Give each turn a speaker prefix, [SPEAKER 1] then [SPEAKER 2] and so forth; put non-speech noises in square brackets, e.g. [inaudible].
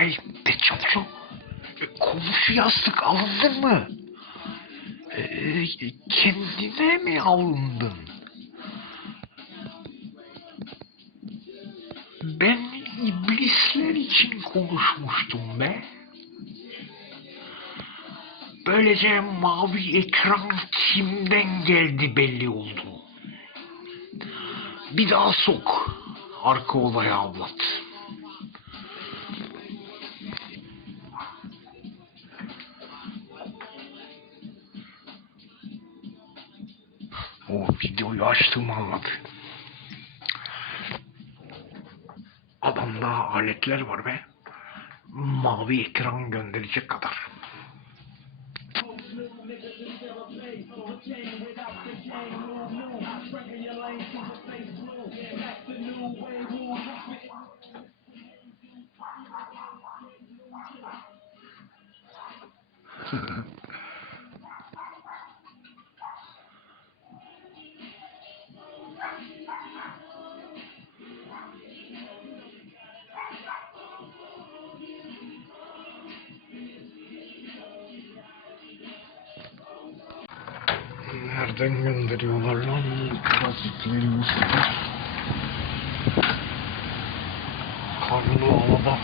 [SPEAKER 1] Ay be çavuşum. Komşu yastık alındın mı? E, kendine mi alındın? Ben iblisler için konuşmuştum be. Böylece mavi ekran kimden geldi belli oldu. Bir daha sok. Arka odaya avlat. O videoyu açtığımı anlat. Adamda aletler var be. Mavi ekran gönderecek kadar. [laughs] Nereden gönderiyorlar lan klasiklerimizi? Karnı alaba.